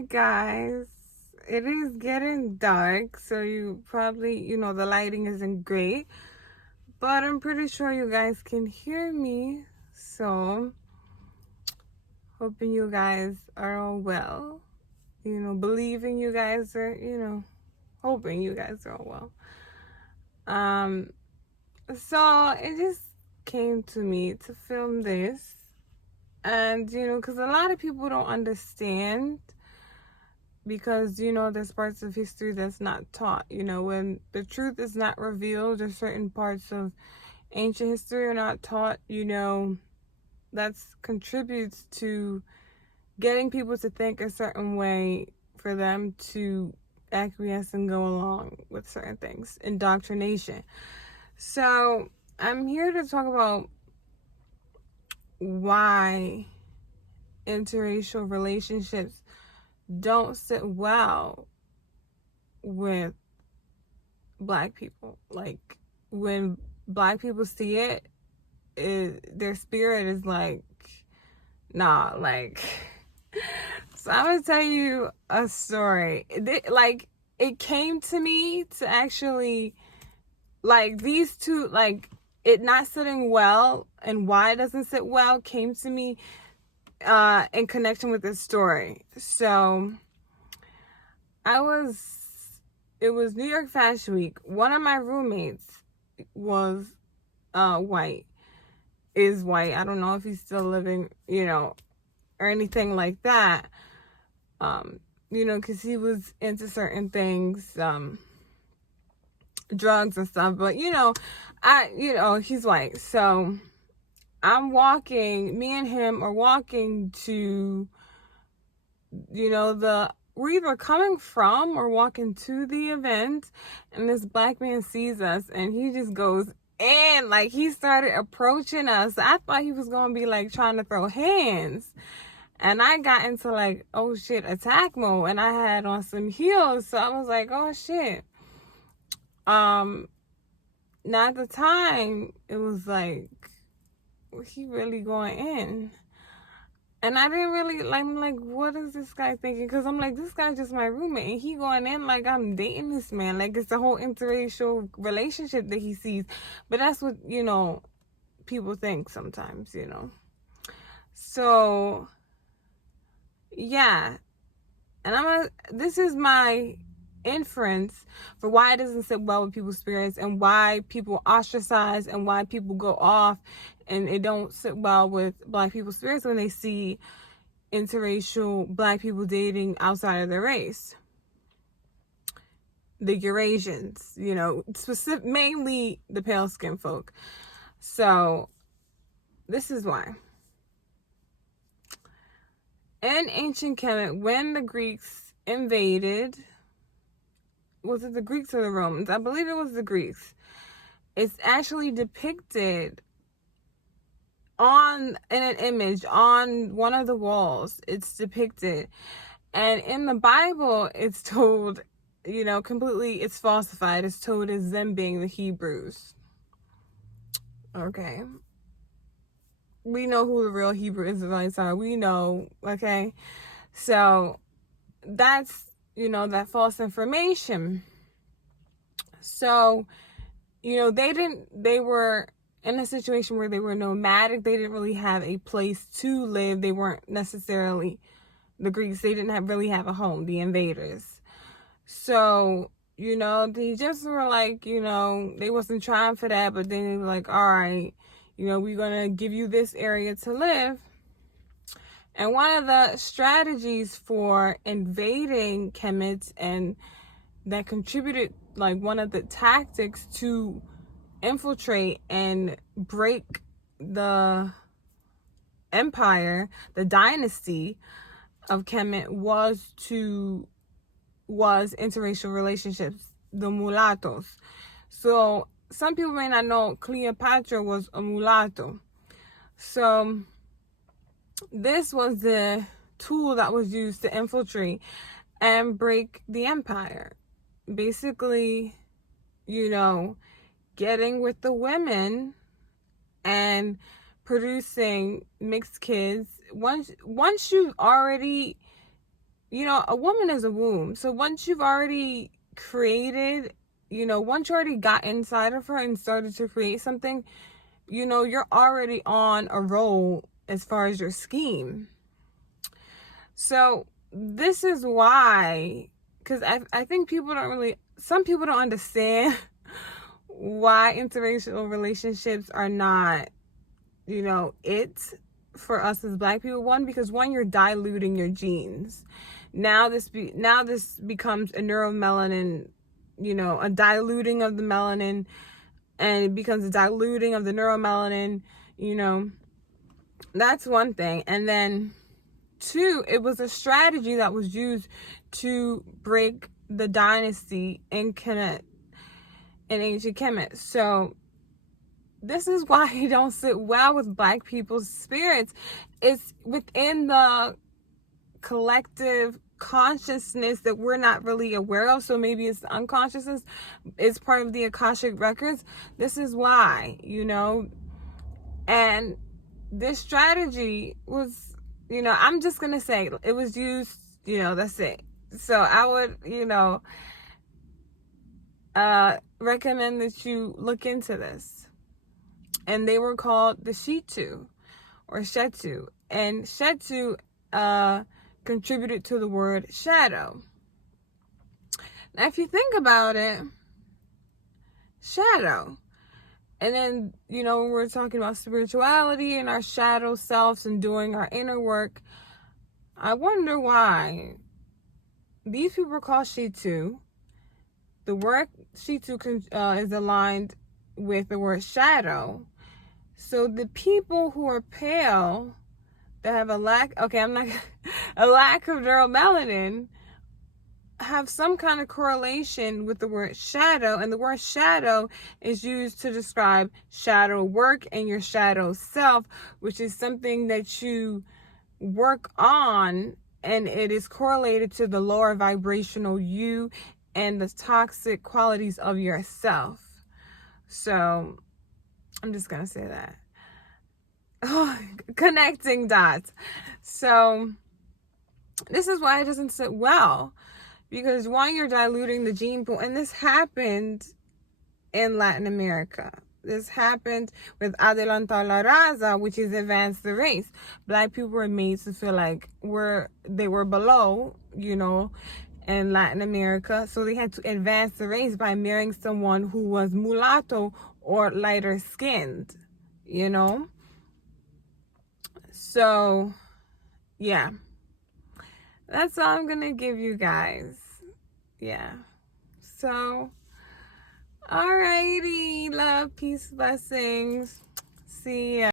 Hi guys. It is getting dark, so you probably, the lighting isn't great, but I'm pretty sure you guys can hear me. So, hoping you guys are all well. Believing you guys are, hoping you guys are all well. So it just came to me to film this, and because a lot of people don't understand, because there's parts of history that's not taught. When the truth is not revealed, or certain parts of ancient history are not taught, that's contributes to getting people to think a certain way, for them to acquiesce and go along with certain things. Indoctrination. So I'm here to talk about why interracial relationships don't sit well with Black people. Like, when Black people see it, their spirit is like, nah, like. So I'm gonna tell you a story. It came to me to actually, these two, it not sitting well, and why it doesn't sit well, came to me in connection with this story. So it was New York Fashion Week. One of my roommates was white, is white. I don't know if he's still living, or anything like that. Because he was into certain things, drugs and stuff. But, he's white. So me and him are walking to, we're either coming from or walking to the event, and this Black man sees us, and he just goes in, like, he started approaching us. I thought he was gonna be like trying to throw hands, and I got into like, oh shit, attack mode, and I had on some heels, so I was like, oh shit. Now at the time, it was like, he really going in. And I didn't really, I'm like, what is this guy thinking? Because I'm like, this guy's just my roommate, and he going in like I'm dating this man. Like, it's a whole interracial relationship that he sees. But that's what, people think sometimes, So, yeah. And this is my inference for why it doesn't sit well with people's spirits, and why people ostracize, and why people go off, and it don't sit well with Black people's spirits when they see interracial Black people dating outside of their race. The Eurasians, mainly the pale skin folk. So this is why. In ancient Kemet, when the Greeks invaded, was it the Greeks or the Romans? I believe it was the Greeks. It's actually depicted in an image on one of the walls. It's depicted. And in the Bible, it's told, completely, it's falsified. It's told as them being the Hebrews. Okay. We know who the real Hebrew Israelites are. We know, okay? So that's, that false information. So, they were in a situation where they were nomadic. They didn't really have a place to live. They weren't necessarily, the Greeks, they didn't really have a home, the invaders. So, the Egyptians were like, they wasn't trying for that, but then they were like, all right, we're going to give you this area to live. And one of the strategies for invading Kemet, and that contributed, like, one of the tactics to infiltrate and break the empire, the dynasty of Kemet, was interracial relationships, the mulattoes. So some people may not know Cleopatra was a mulatto. So this was the tool that was used to infiltrate and break the empire. Basically, getting with the women and producing mixed kids. Once you've already a woman is a womb. So once you've already created, once you already got inside of her and started to create something, you're already on a roll as far as your scheme. So this is why, because I think some people don't understand why interracial relationships are not, it for us as Black people. Because you're diluting your genes. Now this becomes a neuromelanin, a diluting of the melanin, and it becomes a diluting of the neuromelanin, that's one thing. And then 2, it was a strategy that was used to break the dynasty in ancient Kemet. So this is why it don't sit well with Black people's spirits. It's within the collective consciousness that we're not really aware of. So maybe it's the unconsciousness. It's part of the Akashic records. This is why, and this strategy was, I'm just going to say it was used, that's it. So I would, recommend that you look into this. And they were called the Shitu or Shetu. And Shetu contributed to the word shadow. Now, if you think about it, shadow. And then, when we're talking about spirituality and our shadow selves and doing our inner work, I wonder why these people are called Shitu. The word Shitu is aligned with the word shadow. So the people who are pale, that have a lack of neuromelanin, have some kind of correlation with the word shadow. And the word shadow is used to describe shadow work and your shadow self, which is something that you work on, and it is correlated to the lower vibrational you and the toxic qualities of yourself. So I'm just gonna say that. Connecting dots. So this is why it doesn't sit well, because one, you're diluting the gene pool, and this happened in Latin America. This happened with adelantar la raza, which is advance the race. Black people were made to feel like they were below, in Latin America. So they had to advance the race by marrying someone who was mulatto or lighter skinned, So, yeah. That's all I'm going to give you guys. Yeah. So, alrighty. Love, peace, blessings. See ya.